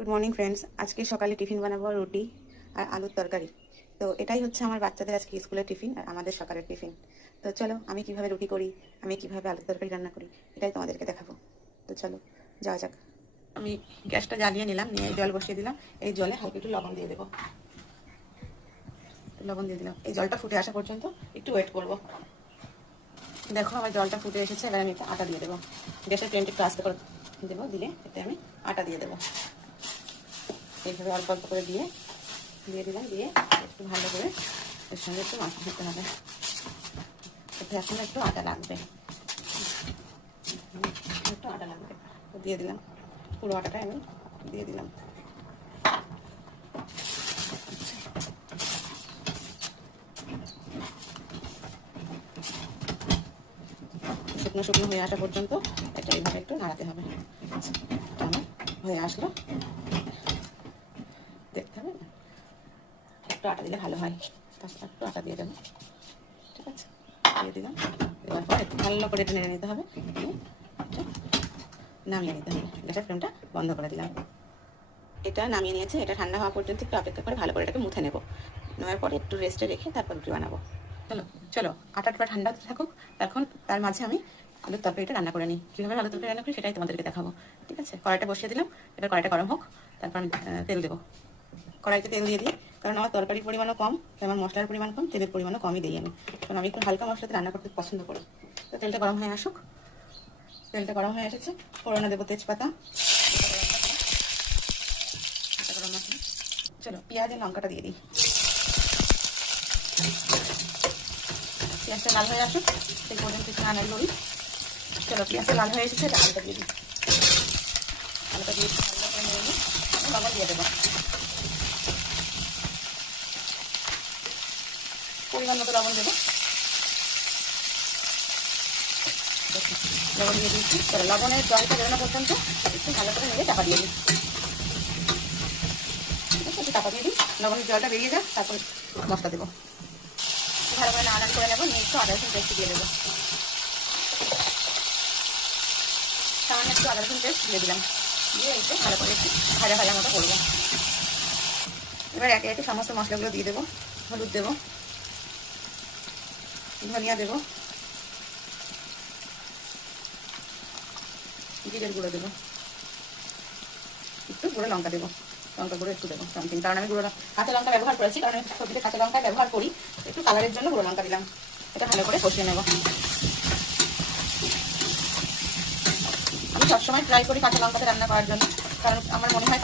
Good morning friends. আজকে সকালে tiffin বানাবো রুটি আর আলুর তরকারি। তো এটাই হচ্ছে আমার বাচ্চাদের আজকে স্কুলের টিফিন আর আমাদের সকালের টিফিন। তো চলো আমি কিভাবে রুটি করি, আমি কিভাবে আলুর তরকারি রান্না করি, এটাই তোমাদেরকে দেখাবো। তো চলো যাওয়া যাক। আমি গ্যাসটা জ্বালিয়ে নিলাম, নিয়ে জল বসিয়ে দিলাম। এই জলে হালকা একটু লবণ দিয়ে দেবো। লবণ দিয়ে দিলাম, এই জলটা ফুটে আসা পর্যন্ত একটু ওয়েট করবো। দেখো আমার জলটা ফুটে এসেছে, এবার আমি একটু আটা দিয়ে দেবো। গ্যাসের ফ্লেমটা একটু আস্তে করে দেবো, দিলে এতে আমি আটা দিয়ে দেবো। এইভাবে অল্প অল্প করে দিয়ে দিলাম, দিয়ে একটু ভালো করে এর সঙ্গে একটু মাখা খেতে হবে। এতে এখন একটু আটা লাগবে, একটু আটা লাগবে। তো দিয়ে দিলাম, পুরো আটাটা আমি দিয়ে দিলাম। শুকনো শুকনো হয়ে আসা পর্যন্ত এটা এইভাবে একটু নাড়াতে হবে। এটা আমার হয়ে আসলো, দেখতে হবে না, একটু আটা দিলে ভালো হয়। তাছাড়া একটু আটা দিয়ে দেবো, ঠিক আছে? দিয়ে দিলাম, দেওয়ার পর একটু ভালো করে এটা নেড়ে নিতে হবে, নামিয়ে নিতে হবে। গ্যাসের ফ্লেমটা বন্ধ করে দিলাম। এটা নামিয়ে নিয়েছে, এটা ঠান্ডা হওয়া পর্যন্ত একটু অপেক্ষা করে ভালো করে এটাকে মুছে নেবো। নেওয়ার পরে একটু রেস্টে রেখে তারপর রুটি বানাবো। চলো চলো আটাটা ঠান্ডা থাকুক, এখন তার মাঝে আমি আলুর তরকারিটা রান্না করে নিই। কীভাবে আলুর তরকারি রান্না করি সেটাই তোমাদেরকে দেখাবো, ঠিক আছে? কড়াইটা বসিয়ে দিলাম, এবার কড়াইটা গরম হোক, তারপর আমি তেল দেবো। কড়াইতে তেল দিয়ে দিই, কারণ আমার তরকারির পরিমাণও কম, আমার মশলার পরিমাণ কম, তেলের পরিমাণও কমই দিই আমি, কারণ আমি একটু হালকা মশলাতে রান্না করতে পছন্দ করি। তো তেলটা গরম হয়ে আসুক। তেলটা গরম হয়ে এসেছে, ফোড়নে দেবো তেজপাতা, গরম মশলা। চলো পেঁয়াজ আর লঙ্কাটা দিয়ে দিই। পেঁয়াজটা লাল হয়ে আসুক, সেই পর্যন্ত একটু নাড়াই করি। চলো পেঁয়াজটা লাল হয়ে এসেছে, আলুটা দিয়ে দিই। আলুটা দিয়ে ভালো করে নেড়ে নিই, লবণ দিয়ে দেবো পরিমাণ মতো লবণ দেবো। লবণ দিয়ে দিচ্ছি, চলো লবণের জলটা বেরোনো পর্যন্ত একটু ভালো করে নেড়ে চাপা দিয়ে দিই। ঠিক আছে, একটু চাপা দিয়ে দিই, লবণের জলটা বেরিয়ে যাক, তারপর মশলা দেবো। ভালো করে নাড়ানাড়ি করে নেবো, নিয়ে একটু আদা রসুন পেস্ট দিয়ে দেবো। সামান্য একটু আদা রসুন পেস্ট দিয়ে দিলাম, দিয়ে একটু ভালো করে একটু ভাজা ভাজা মতো করবো। এবার একে একে সমস্ত মশলাগুলো দিয়ে দেবো। হলুদ দেবো, ধনিয়া দেবো, জিরের গুঁড়ো দেবো, একটু গুঁড়ো লঙ্কা দেবো, লঙ্কা গুঁড়ো একটু দেবো সামথিং, কারণ আমি গুঁড়ো কাঁচা লঙ্কা ব্যবহার করেছি, কারণ আমি সবজিতে কাঁচা লঙ্কা ব্যবহার করি, একটু কালারের জন্য গুঁড়ো লঙ্কা দিলাম। এটা ভালো করে কষিয়ে নেব। আমি সবসময় ট্রাই করি কাঁচা লঙ্কাতে রান্না করার জন্য, কারণ আমার মনে হয়